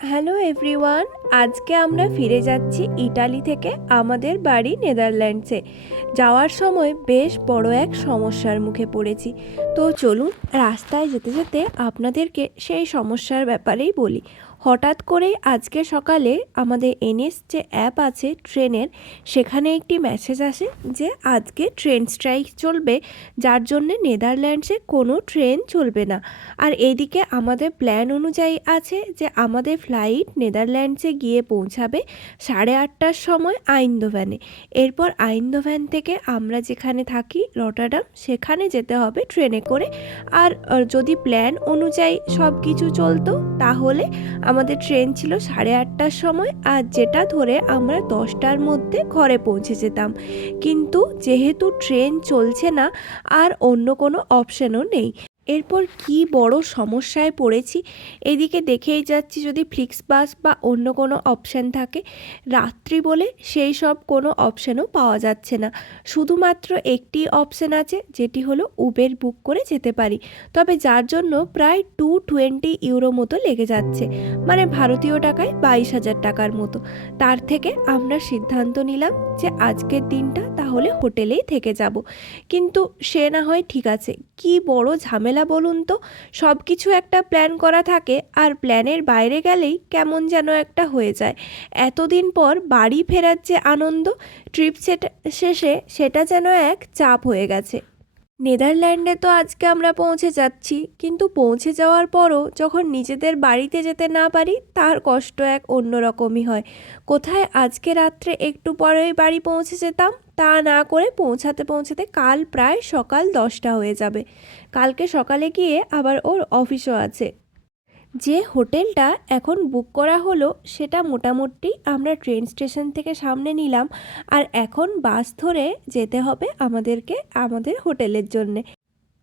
Hello everyone, আজকে আমরা ফিরে যাচ্ছি ইটালি থেকে আমাদের বাড়ি নেদারল্যান্ডসে। যাওয়ার সময় বেশ বড় এক সমস্যার মুখে পড়েছি। তো চলুন রাস্তায় যেতে যেতে আপনাদেরকে সেই সমস্যার ব্যাপারেই বলি। হঠাৎ করেই আজকে সকালে আমাদের এনএস যে অ্যাপ আছে ট্রেনের, সেখানে একটি মেসেজ আসে যে আজকে ট্রেন স্ট্রাইক চলবে, যার জন্যে নেদারল্যান্ডসে কোনো ট্রেন চলবে না। আর এইদিকে আমাদের প্ল্যান অনুযায়ী আছে যে আমাদের ফ্লাইট নেদারল্যান্ডসে গিয়ে পৌঁছাবে 8:30টার সময় আইন্দোভ্যানে। এরপর আইন্দোভ্যান থেকে আমরা যেখানে থাকি রটারডাম, সেখানে যেতে হবে ট্রেনে করে। আর যদি প্ল্যান অনুযায়ী সব কিছু চলতো তাহলে আমাদের ট্রেন ছিল 8:30টার সময়, আর যেটা ধরে আমরা 10টার মধ্যে ঘরে পৌঁছে যেতাম। কিন্তু যেহেতু ট্রেন চলছে না আর অন্য কোনো অপশানও নেই, এরপর কি বড় সমস্যায় পড়েছি। এদিকে দেখেই যাচ্ছি যদি ফ্লিক্স বাস বা অন্য কোনো অপশান থাকে, রাত্রি বলে সেই সব কোনো অপশানও পাওয়া যাচ্ছে না। শুধুমাত্র একটি অপশান আছে, যেটি হলো উবের বুক করে যেতে পারি, তবে যার জন্য প্রায় 220 ইউরো মতো লেগে যাচ্ছে, মানে ভারতীয় টাকায় 22,000 টাকার মতো। তার থেকে আমরা সিদ্ধান্ত নিলাম যে আজকের দিনটা তাহলে হোটেলেই থেকে যাব। কিন্তু সে না হয় ঠিক আছে, কি বড় ঝামেলা বলুন তো। সব কিছু একটা প্ল্যান করা থাকে আর প্ল্যানের বাইরে গেলেই কেমন যেন একটা হয়ে যায়। এতদিন পর বাড়ি ফেরার যে আনন্দ, ট্রিপ শেষে সেটা যেন এক চাপ হয়ে গেছে। নেদারল্যান্ডে তো আজকে আমরা পৌঁছে যাচ্ছি, কিন্তু পৌঁছে যাওয়ার পরও যখন নিজেদের বাড়িতে যেতে না পারি তার কষ্ট এক অন্যরকমই হয়। কোথায় আজকে রাত্রে একটু পরেই বাড়ি পৌঁছে যেতাম, তা না করে পৌঁছাতে পৌঁছাতে কাল প্রায় সকাল 10টা হয়ে যাবে। কালকে সকালে গিয়ে আবার ওর অফিসও আছে। যে হোটেলটা এখন বুক করা হলো সেটা মোটামুটি আমরা ট্রেন স্টেশন থেকে সামনে নিলাম, আর এখন বাস ধরে যেতে হবে আমাদেরকে আমাদের হোটেলের জন্যে।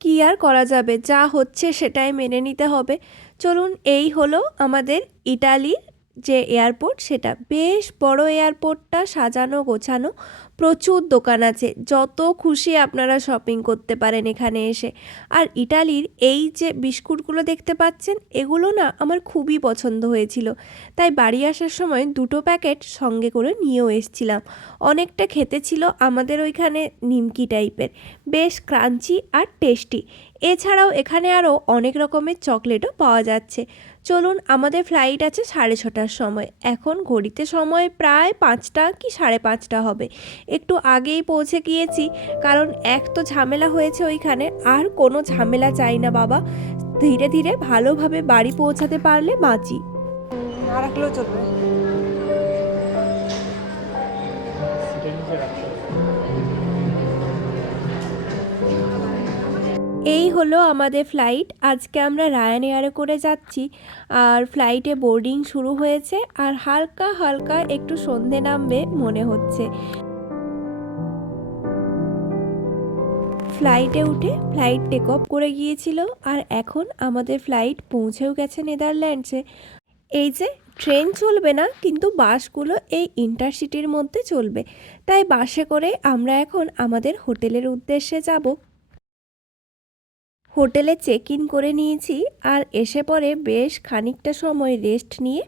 কী আর করা যাবে, যা হচ্ছে সেটাই মেনে নিতে হবে। চলুন, এই হলো আমাদের ইটালির যে এয়ারপোর্ট, সেটা বেশ বড়। এয়ারপোর্টটা সাজানো গোছানো, প্রচুর দোকান আছে, যত খুশি আপনারা শপিং করতে পারেন এখানে এসে। আর ইটালির এই যে বিস্কুটগুলো দেখতে পাচ্ছেন, এগুলো না আমার খুবই পছন্দ হয়েছিল, তাই বাড়ি আসার সময় 2টো প্যাকেট সঙ্গে করে নিয়েও এসছিলাম। অনেকটা খেতে ছিল আমাদের ওইখানে নিমকি টাইপের, বেশ ক্রাঞ্চি আর টেস্টি। এছাড়াও এখানে আরও অনেক রকমের চকলেটও পাওয়া যাচ্ছে। চলুন, আমাদের ফ্লাইট আছে 6:30টার সময়। এখন ঘড়িতে সময় প্রায় 5টা কি 5:30 হবে। একটু আগেই পৌঁছে গিয়েছি, কারণ এক তো ঝামেলা হয়েছে ওইখানে, আর কোনো ঝামেলা চাই না বাবা। ধীরে ধীরে ভালোভাবে বাড়ি পৌঁছাতে পারলে বাঁচি। না রাখলেও চলবে। এই হলো আমাদের ফ্লাইট। আজকে আমরা রায়ান এয়ারে করে যাচ্ছি, আর ফ্লাইটে বোর্ডিং শুরু হয়েছে, আর হালকা হালকা একটু সন্ধে নামবে মনে হচ্ছে। ফ্লাইটে উঠে ফ্লাইট টেক অফ করে গিয়েছিল, আর এখন আমাদের ফ্লাইট পৌঁছেও গেছে নেদারল্যান্ডসে। এই যে ট্রেন চলবে না, কিন্তু বাসগুলো এই ইন্টারসিটির মধ্যে চলবে, তাই বাসে করে আমরা এখন আমাদের হোটেলের উদ্দেশ্যে যাব। হোটেলে চেক ইন করে নিয়েছি, আর এসে পরে বেশ খানিকটা সময় রেস্ট নিয়ে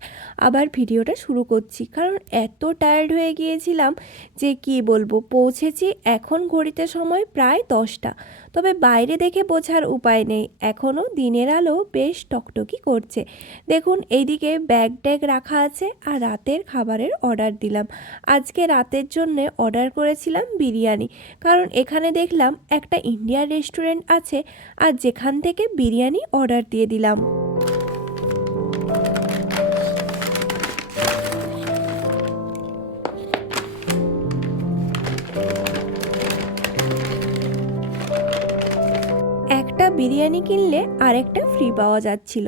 আবার ভিডিওটা শুরু করছি, কারণ এত টায়ার্ড হয়ে গিয়েছিলাম যে কি বলবো। পৌঁছেছি এখন ঘড়িতে সময় প্রায় 10টা, তবে বাইরে দেখে বোঝার উপায় নেই, এখনও দিনের আলো বেশ টকটকি করছে। দেখুন এইদিকে ব্যাগ ট্যাগ রাখা আছে, আর রাতের খাবারের অর্ডার দিলাম। আজকে রাতের জন্য অর্ডার করেছিলাম বিরিয়ানি, কারণ এখানে দেখলাম একটা ইন্ডিয়ান রেস্টুরেন্ট আছে, আর যেখান থেকে বিরিয়ানি অর্ডার দিয়ে দিলাম। একটা বিরিয়ানি কিনলে আরেকটা ফ্রি পাওয়া যাচ্ছিল,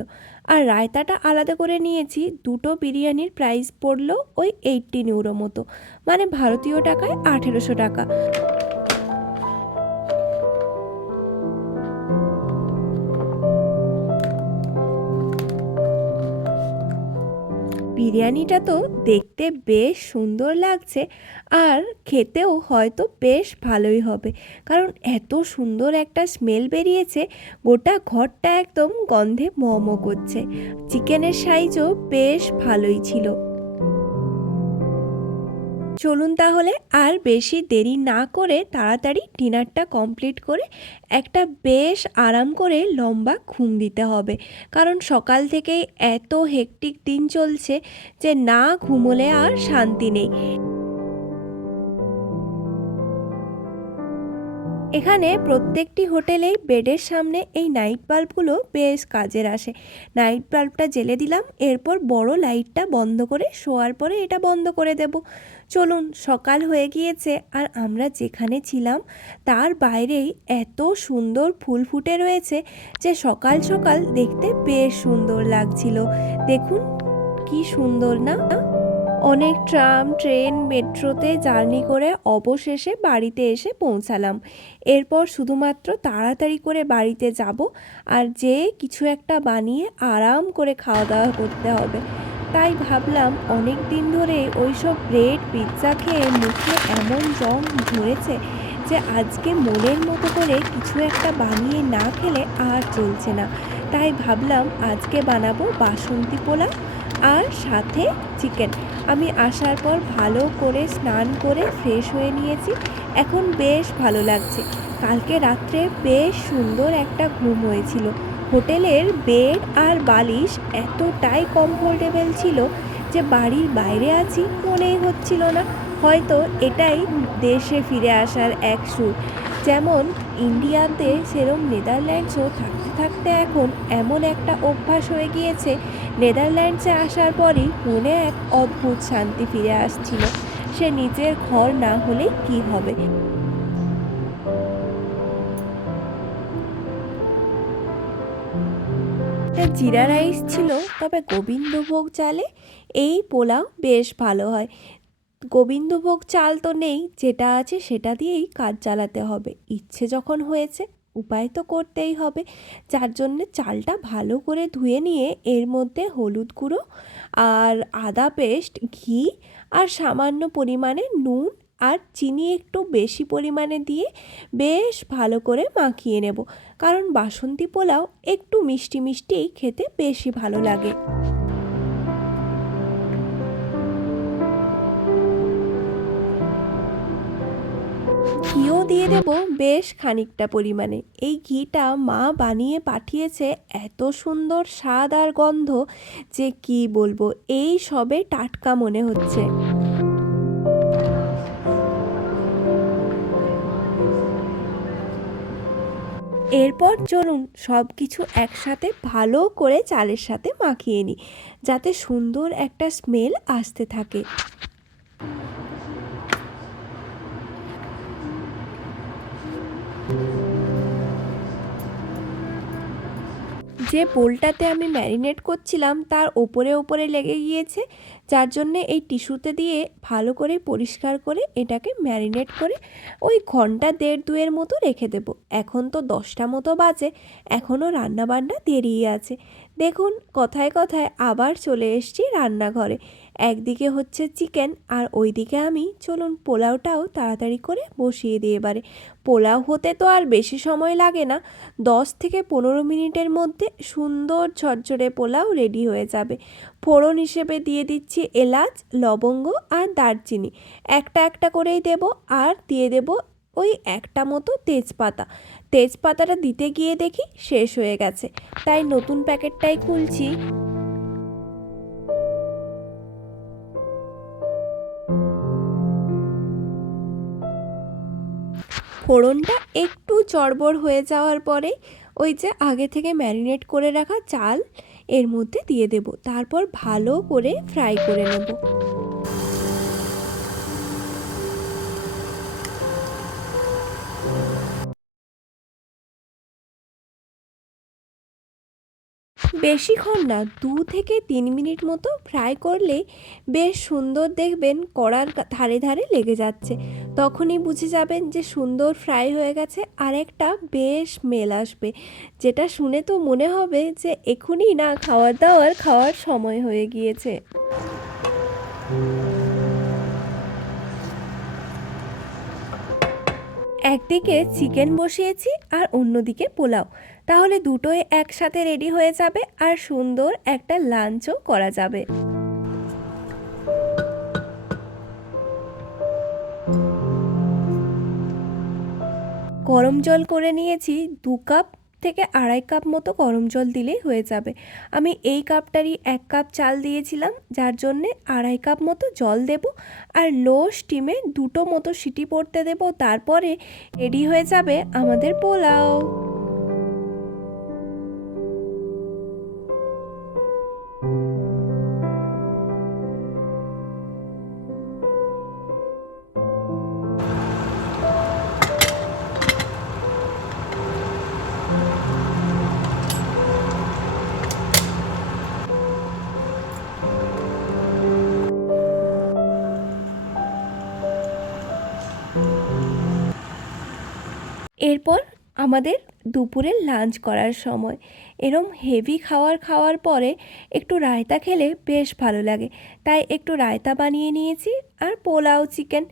আর রায়তাটা আলাদা করে নিয়েছি। 2টো বিরিয়ানির প্রাইস পড়লো ওই 18 ইউরো মতো, মানে ভারতীয় টাকায় 1800 টাকা। বিরিয়ানিটা তো দেখতে বেশ সুন্দর লাগছে, আর খেতেও হয়তো বেশ ভালোই হবে, কারণ এত সুন্দর একটা স্মেল বেরিয়েছে। গোটা ঘরটা একদম গন্ধে মম করছে। চিকেনের সাইজও বেশ ভালোই ছিল। চলুন তাহলে আর বেশি দেরি না করে তাড়াতাড়ি ডিনারটা কমপ্লিট করে একটা বেশ আরাম করে লম্বা ঘুম দিতে হবে, কারণ সকাল থেকেই এত হেক্টিক দিন চলছে যে না ঘুমোলে আর শান্তি নেই। এখানে প্রত্যেকটি হোটেলেই বেডের সামনে এই নাইট বাল্বগুলো বেশ কাজের আসে। নাইট বাল্বটা জ্বেলে দিলাম, এরপর বড় লাইটটা বন্ধ করে শোয়ার পরে এটা বন্ধ করে দেব। চলুন, সকাল হয়ে গিয়েছে আর আমরা যেখানে ছিলাম তার বাইরেই এত সুন্দর ফুল ফুটে রয়েছে যে সকাল সকাল দেখতে বেশ সুন্দর লাগছিল। দেখুন কি সুন্দর না। অনেক ট্রাম, ট্রেন, মেট্রোতে জার্নি করে অবশেষে বাড়িতে এসে পৌঁছালাম। এরপর শুধুমাত্র তাড়াতাড়ি করে বাড়িতে যাব আর যে কিছু একটা বানিয়ে আরাম করে খাওয়া দাওয়া করতে হবে। তাই ভাবলাম অনেক দিন ধরে ওই সব ব্রেড, পিৎজা খেয়ে মুখে এমন জং ধরেছে যে আজকে মনের মতো করে কিছু একটা বানিয়ে না খেলে আর চলছে না। তাই ভাবলাম আজকে বানাবো বাসন্তী পোলাও আর সাথে চিকেন। আমি আসার পর ভালো করে স্নান করে ফ্রেশ হয়ে নিয়েছি, এখন বেশ ভালো লাগছে। কালকে রাত্রে বেশ সুন্দর একটা ঘুম হয়েছিল। হোটেলের বেড আর বালিশ এতটাই কমফোর্টেবল ছিল যে বাড়ির বাইরে আছি মনেই হচ্ছিল না। হয়তো এটাই দেশে ফিরে আসার এক সুর। যেমন ইন্ডিয়াতে সেরম নেদারল্যান্ডসও থাকতে থাকতে এখন এমন একটা অভ্যাস হয়ে গিয়েছে, নেদারল্যান্ডসে আসার পরই মনে এক অদ্ভুত শান্তি ফিরে আসছিল। সে নিজের ঘর না হলে কি হবে। জিরা রাইস ছিল, তবে গোবিন্দভোগ চালে এই পোলাও বেশ ভালো হয়। গোবিন্দভোগ চাল তো নেই, যেটা আছে সেটা দিয়েই কাজ চালাতে হবে। ইচ্ছে যখন হয়েছে উপায় তো করতেই হবে, যার জন্যে চালটা ভালো করে ধুয়ে নিয়ে এর মধ্যে হলুদ গুঁড়ো আর আদা পেস্ট, ঘি আর সামান্য পরিমাণে নুন আর চিনি একটু বেশি পরিমাণে দিয়ে বেশ ভালো করে মাখিয়ে নেব, কারণ বাসন্তী পোলাও একটু মিষ্টি মিষ্টিই খেতে বেশি ভালো লাগে। ঘিও দিয়ে দেব বেশ খানিকটা পরিমাণে। এই ঘিটা মা বানিয়ে পাঠিয়েছে, এত সুন্দর স্বাদ আর গন্ধ যে কি বলবো, এই সবে টাটকা মনে হচ্ছে। এরপর চলুন সব কিছু একসাথে ভালো করে চালের সাথে মাখিয়ে নিই, যাতে সুন্দর একটা স্মেল আসতে থাকে। যে বোলটাতে আমি ম্যারিনেট করছিলাম তার ওপরে ওপরে লেগে গিয়েছে, যার জন্যে এই টিস্যুতে দিয়ে ভালো করে পরিষ্কার করে এটাকে ম্যারিনেট করে ওই ঘন্টা দেড় দুয়ের মতো রেখে দেবো। এখন তো 10টা মতো বাজে, এখনও রান্নাবান্না দেরিই আছে। দেখুন কথায় কথায় আবার চলে এসেছি রান্নাঘরে। একদিকে হচ্ছে চিকেন আর ওইদিকে আমি, চলুন পোলাওটাও তাড়াতাড়ি করে বসিয়ে দিই এবারে। পোলাও হতে তো আর বেশি সময় লাগে না, 10 থেকে 15 মিনিটের মধ্যে সুন্দর ঝরঝরে পোলাও রেডি হয়ে যাবে। ফোড়ন হিসেবে দিয়ে দিচ্ছি এলাচ, লবঙ্গ আর দারচিনি, একটা একটা করেই দেব। আর দিয়ে দেব ওই একটা মতো তেজপাতা। তেজপাতাটা দিতে গিয়ে দেখি শেষ হয়ে গেছে, তাই নতুন প্যাকেটটাই খুলছি। ফোড়নটা একটু চড়বড় হয়ে যাওয়ার পরে ওই যে আগে থেকে ম্যারিনেট করে রাখা চাল এর মধ্যে দিয়ে দেব, তারপর ভালো করে ফ্রাই করে নেব। বেশিক্ষণ না, 2 থেকে 3 মিনিট মতো ফ্রাই করলে বেশ সুন্দর দেখবেন কড়ার ধারে ধারে লেগে যাচ্ছে, তখনই বুঝে যাবেন যে সুন্দর ফ্রাই হয়ে গেছে। আর একটা বেশ স্মেল আসবে, যেটা শুনে তো মনে হবে যে এখনই না খাওয়ার সময় হয়ে গিয়েছে। একদিকে চিকেন বসিয়েছি আর অন্যদিকে পোলাও, তাহলে দুটোই একসাথে রেডি হয়ে যাবে আর সুন্দর একটা লাঞ্চও করা যাবে। গরম জল করে নিয়েছি, 2 কাপ থেকে 2.5 কাপ মতো গরম জল দিলেই হয়ে যাবে। আমি এই কাপটারই 1 কাপ চাল দিয়েছিলাম, যার জন্যে 2.5 কাপ মতো জল দেব আর লো স্টিমে 2টো মতো সিটি পড়তে দেব, তারপরে রেডি হয়ে যাবে আমাদের পোলাও। এরপর আমাদের দুপুরের লাঞ্চ করার সময়। এরম হেভি খাওয়ার পরে একটু রায়তা খেলে বেশ ভালো লাগে, তাই একটু রায়তা বানিয়ে নিয়েছি আর পোলাও চিকেন